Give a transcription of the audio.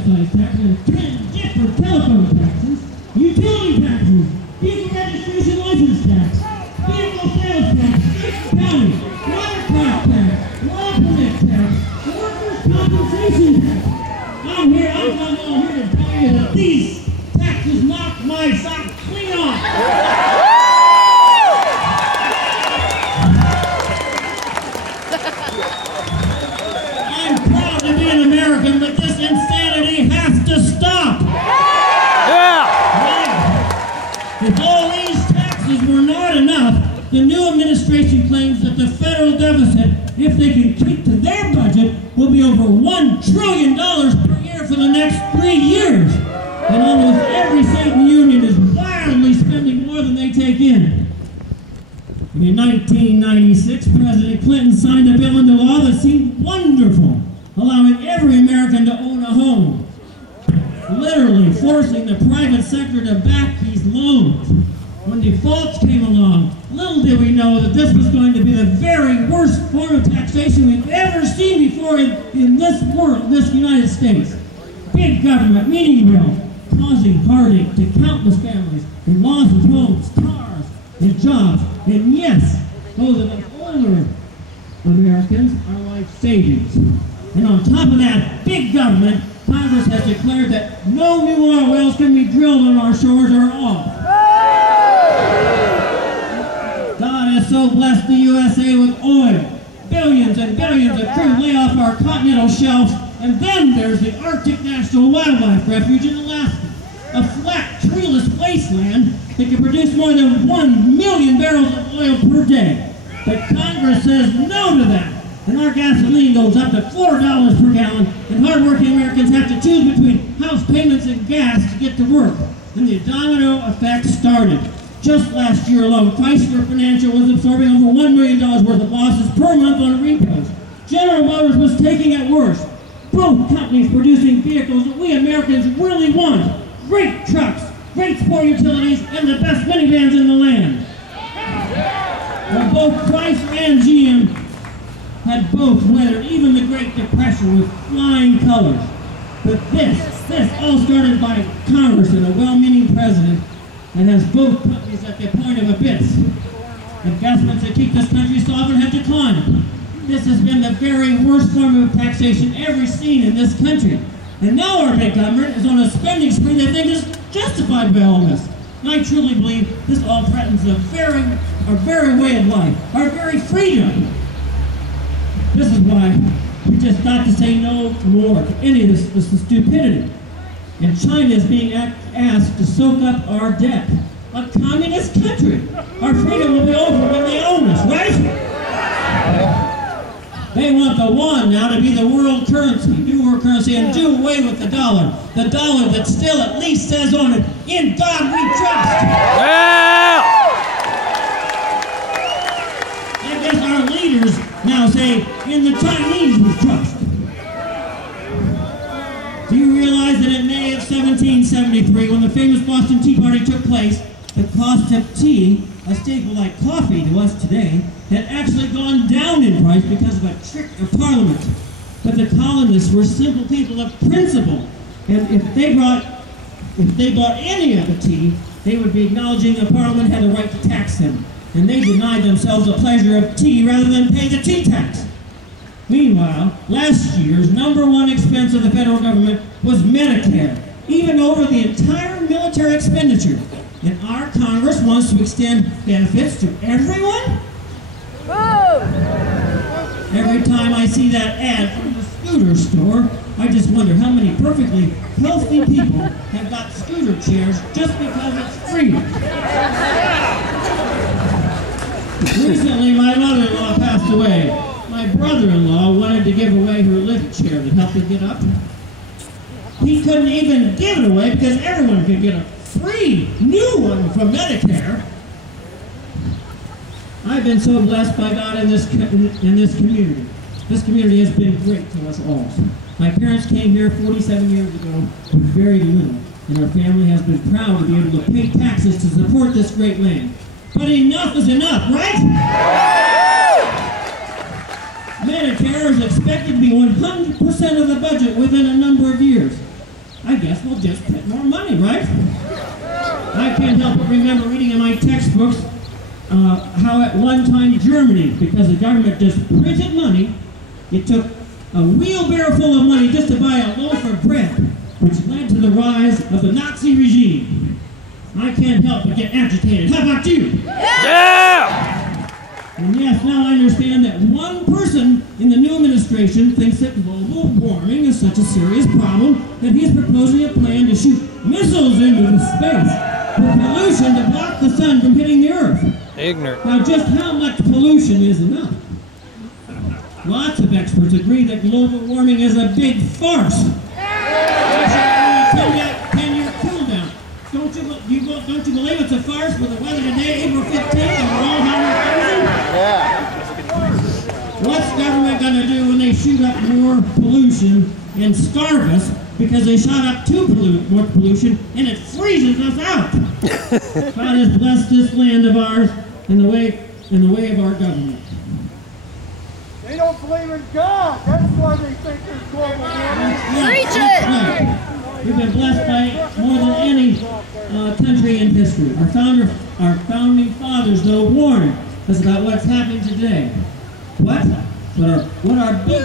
excise tax and 10 different telephone taxes, utility taxes, vehicle registration license tax, vehicle sales tax, county, watercraft tax, law permit tax, workers' compensation tax. I'm here to tell you that these taxes knock my socks clean off. An American, but this insanity has to stop. Yeah. Right? If all these taxes were not enough, the new administration claims that the federal deficit, if they can keep to their budget, will be over $1 trillion per year for the next 3 years. And almost every state in the union is wildly spending more than they take in. In 1996, President Clinton signed a bill into law that seemed wonderful, allowing every American to own a home, literally forcing the private sector to back these loans. When defaults came along, little did we know that this was going to be the very worst form of taxation we've ever seen before in this world, this United States. Big government, meaning real, causing heartache to countless families, and loss of homes, cars, and jobs. And yes, those of us older Americans are life savings. And on top of that, big government, Congress has declared that no new oil wells can be drilled on our shores or off. God has so blessed the USA with oil. Billions and billions of crude lay off our continental shelves. And then there's the Arctic National Wildlife Refuge in Alaska, a flat, treeless wasteland that can produce more than 1 million barrels of oil per day. But Congress says no to that. And our gasoline goes up to $4 per gallon, and hardworking Americans have to choose between house payments and gas to get to work. And the domino effect started. Just last year alone, Chrysler Financial was absorbing over $1 million worth of losses per month on repos. General Motors was taking it worse. Both companies producing vehicles that we Americans really want. Great trucks, great sport utilities, and the best minivans in the land. Well, both Chrysler and GM had both weathered even the Great Depression with flying colors. But this all started by Congress and a well-meaning president that has both companies at the point of abyss. Investments that keep this country so often have declined. This has been the very worst form of taxation ever seen in this country. And now our big government is on a spending spree they think is justified by all this. And I truly believe this all threatens our very way of life, our very freedom. This is why we just got to say no more to any of this stupidity. And China is being asked to soak up our debt. A communist country. Our freedom will be over when they own us, right? They want the yuan now to be the world currency, new world currency, and do away with the dollar. The dollar that still at least says on it, "In God we trust." Yeah! I guess our leaders now say, "In the Chinese we trust." Do you realize that in May of 1773, when the famous Boston Tea Party took place, the cost of tea, a staple like coffee to us today, had actually gone down in price because of a trick of Parliament. But the colonists were simple people of principle, and if they bought any of the tea, they would be acknowledging that Parliament had the right to tax them, and they denied themselves the pleasure of tea rather than pay the tea tax. Meanwhile, last year's #1 expense of the federal government was Medicare, even over the entire military expenditure. And our Congress wants to extend benefits to everyone? Every time I see that ad from the scooter store, I just wonder how many perfectly healthy people have got scooter chairs just because it's free. Recently, my mother-in-law passed away. My brother-in-law wanted to give away her lift chair to help her get up. He couldn't even give it away because everyone could get a free new one from Medicare. I've been so blessed by God in this community. This community has been great to us all. My parents came here 47 years ago with very little, and our family has been proud to be able to pay taxes to support this great land. But enough is enough, right? Medicare is expected to be 100% of the budget within a number of years. I guess we'll just print more money, right? I can't help but remember reading in my textbooks how at one time Germany, because the government just printed money, it took a wheelbarrow full of money just to buy a loaf of bread, which led to the rise of the Nazi regime. I can't help but get agitated. How about you? Yeah! And yes, now I understand that one person in the new administration thinks that global warming is such a serious problem that he's proposing a plan to shoot missiles into the space for pollution to block the sun from hitting the earth. Ignorant. Now, just how much pollution is enough? Lots of experts agree that global warming is a big farce. Actually, 10-year cool down. Don't you believe it's a farce with the weather today, April 15th, and we're all having What's government going to do when they shoot up more pollution and starve us because they shot up more pollution and it freezes us out? God has blessed this land of ours in the way of our government. They don't believe in God. That's why they think there's global warming. Preach it! Right. We've been blessed by more than any country in history. Our founding fathers, though, warned us about what's happening today. What our big